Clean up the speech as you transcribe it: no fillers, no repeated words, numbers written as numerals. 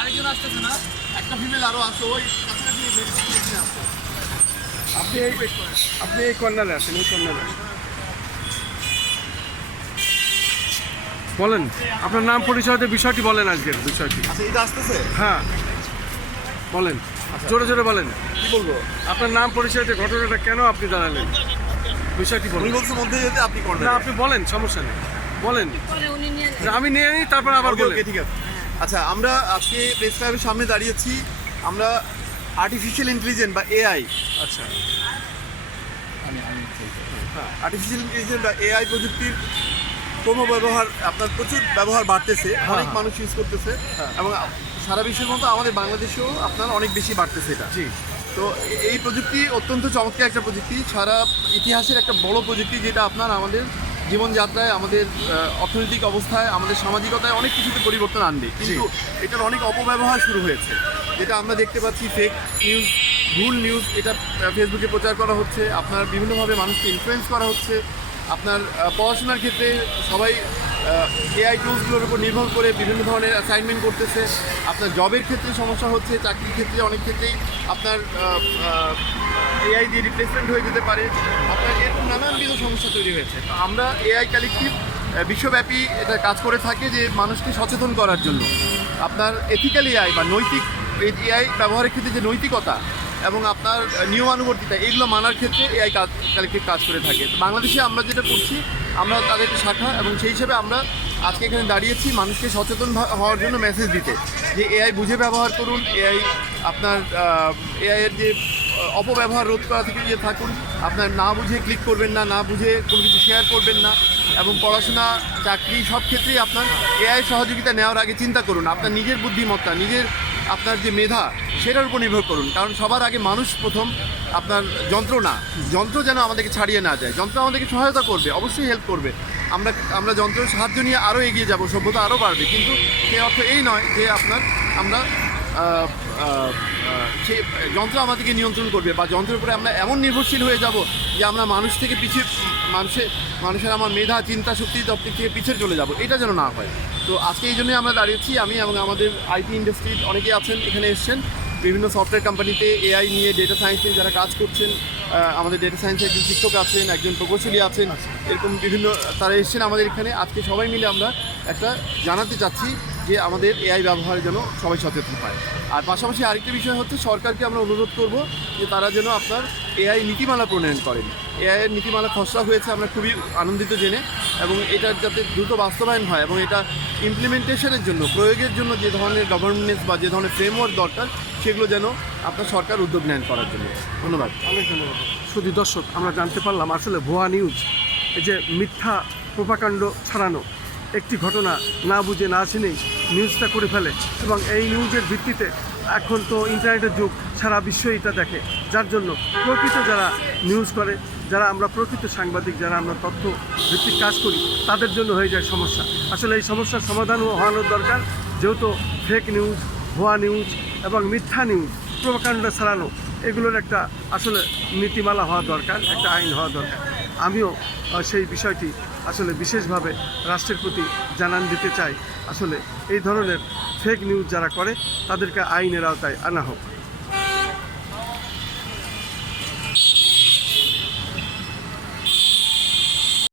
আরেকজন আসতেছে না, একটা ফিমেল আরো আছে ওই আপনি এই কর্নারে আসেন, এই কর্নারে আসেন। বলেন আপনার নাম পরিচয় দিয়ে বিষয়টি বলেন, আজকের বিষয়টি। আচ্ছা, এটা আসতেছে। হ্যাঁ বলেন, জোরে জোরে বলেন। কি বলবো? আপনার নাম পরিচয় দিয়ে ঘটনাটা কেন আপনি দাঁড়ালেন, বিষয়টি উনি বলেন। বলছে মধ্যে যেতে, আপনি করবেন না আপনি বলেন, সমস্যা নেই, বলেন। আমি নিয়ে নিই, তারপর আবার বলেন। ঠিক আছে। আচ্ছা, আমরা আজকে প্রেস ক্লাবের সামনে দাঁড়িয়েছি। আমরা আর্টিফিশিয়াল ইন্টেলিজেন্স বা এআই, আচ্ছা আর্টিফিশিয়াল ইন্টেলিজেন্স বা এআই প্রযুক্তির ব্যবহার, আপনার প্রচুর ব্যবহার বাড়তেছে, অনেক মানুষ ইউজ করতেছে এবং সারা বিশ্বের মতো আমাদের বাংলাদেশেও আপনার অনেক বেশি বাড়তেছে এটা। জি। তো এই প্রযুক্তি অত্যন্ত চমৎকার একটা প্রযুক্তি, সারা ইতিহাসের একটা বড় প্রযুক্তি, যেটা আপনার আমাদের জীবনযাত্রায়, আমাদের অর্থনৈতিক অবস্থায়, আমাদের সামাজিকতায় অনেক কিছুতে পরিবর্তন আনবে। কিন্তু এটার অনেক অপব্যবহার শুরু হয়েছে, যেটা আমরা দেখতে পাচ্ছি। ফেক নিউজ, ভুল নিউজ, এটা ফেসবুকে প্রচার করা হচ্ছে, আপনার বিভিন্নভাবে মানুষকে ইনফ্লুয়েন্স করা হচ্ছে। আপনার পড়াশোনার ক্ষেত্রে সবাই এআই টুলসগুলোর উপর নির্ভর করে বিভিন্ন ধরনের অ্যাসাইনমেন্ট করতেছে। আপনার জবের ক্ষেত্রে সমস্যা হচ্ছে, চাকরির ক্ষেত্রে অনেক ক্ষেত্রেই আপনার এআই দিয়ে রিপ্লেসমেন্ট হয়ে যেতে পারে। আপনার এরকম নানানবিধ সমস্যা তৈরি হয়েছে। তো আমরা এআই কালেকটিভ বিশ্বব্যাপী এটা কাজ করে থাকে যে মানুষকে সচেতন করার জন্য। আপনার এথিক্যাল এআই বা নৈতিক এআই ব্যবহারের ক্ষেত্রে যে নৈতিকতা এবং আপনার নিয়মানুবর্তিতা, এগুলো মানার ক্ষেত্রে এআই কালেকটিভ কাজ করে থাকে। তো বাংলাদেশে আমরা যেটা করছি, আমরা তাদের শাখা, এবং সেই হিসেবে আমরা আজকে এখানে দাঁড়িয়েছি মানুষকে সচেতন হওয়ার জন্য মেসেজ দিতে, যে এআই বুঝে ব্যবহার করুন। এআই আপনার এআইয়ের যে অপব্যবহার রোধ করা থেকে থাকুন। আপনার না বুঝে ক্লিক করবেন না, না বুঝে কোনো কিছু শেয়ার করবেন না, এবং পড়াশোনা, চাকরি সব ক্ষেত্রেই আপনার এআই সহযোগিতা নেওয়ার আগে চিন্তা করুন আপনার নিজের বুদ্ধিমত্তা, নিজের আপনার যে মেধা, সেটার উপর নির্ভর করুন। কারণ সবার আগে মানুষ প্রথম, আপনার যন্ত্র না। যন্ত্র যেন আমাদেরকে ছাড়িয়ে না যায়। যন্ত্র আমাদেরকে সহায়তা করবে, অবশ্যই হেল্প করবে। আমরা যন্ত্রের সাহায্য নিয়ে আরও এগিয়ে যাব, সভ্যতা আরও বাড়বে। কিন্তু সে অর্থ এই নয় যে আমরা সেই যন্ত্র আমাদেরকে নিয়ন্ত্রণ করবে, বা যন্ত্রের উপরে আমরা এমন নির্ভরশীল হয়ে যাব যে আমরা মানুষ থেকে পিছিয়ে, মানুষের আমার মেধা, চিন্তা শক্তি থেকে পিছিয়ে চলে যাব। এটা যেন না হয়। তো আজকে এই জন্যই আমরা দাঁড়িয়েছি। আমি এবং আমাদের আইটি ইন্ডাস্ট্রির অনেকেই আছেন, এখানে এসছেন। বিভিন্ন সফটওয়্যার কোম্পানিতে এআই নিয়ে, ডেটা সায়েন্স নিয়ে যারা কাজ করছেন। আমাদের ডেটা সায়েন্সের একজন শিক্ষক আছেন, একজন প্রকৌশলী আছেন, এরকম বিভিন্ন তারা এসছেন আমাদের এখানে। আজকে সবাই মিলে আমরা একটা জানাতে চাচ্ছি যে আমাদের এআই ব্যবহারের জন্য সবাই সচেতন হয়। আর পাশাপাশি আরেকটা বিষয় হচ্ছে, সরকারকে আমরা অনুরোধ করব যে তারা যেন আপনার এআই নীতিমালা প্রণয়ন করেন। এআইয়ের নীতিমালা খসড়া হয়েছে, আমরা খুবই আনন্দিত জেনে, এবং এটার যাতে দ্রুত বাস্তবায়ন হয় এবং এটা ইমপ্লিমেন্টেশনের জন্য, প্রয়োগের জন্য যে ধরনের গভর্নেন্স বা যে ধরনের ফ্রেমওয়ার্ক দরকার, সেগুলো যেন আপনার সরকার উদ্যোগ নেন করার জন্য। ধন্যবাদ। অনেক ধন্যবাদ। শুধু দর্শক, আমরা জানতে পারলাম আসলে ভুয়া নিউজ, এই যে মিথ্যা প্রোপাকাণ্ড ছড়ানো, একটি ঘটনা না বুঝে না জেনেই নিউজটা করে ফেলে, এবং এই নিউজের ভিত্তিতে এখন তো ইন্টারনেটের যুগ, সারা বিশ্ব এটা দেখে। যার জন্য প্রকৃত যারা নিউজ করে, যারা আমরা প্রকৃত সাংবাদিক, যারা আমরা তথ্য ভিত্তিক কাজ করি, তাদের জন্য হয়ে যায় সমস্যা। আসলে এই সমস্যার সমাধান হওয়ানোর দরকার, যেহেতু ফেক নিউজ, ভুয়া নিউজ এবং মিথ্যা নিউজ, প্রোপাকাণ্ড ছড়ানো, এগুলোর একটা আসলে নীতিমালা হওয়া দরকার, একটা আইন হওয়া দরকার। আমিও সেই বিষয়টি আসলে বিশেষভাবে রাষ্ট্রের প্রতি জানান দিতে চাই। আসলে এই ধরনের ফেক নিউজ যারা করে, তাদেরকে আইনের আওতায় আনা হোক।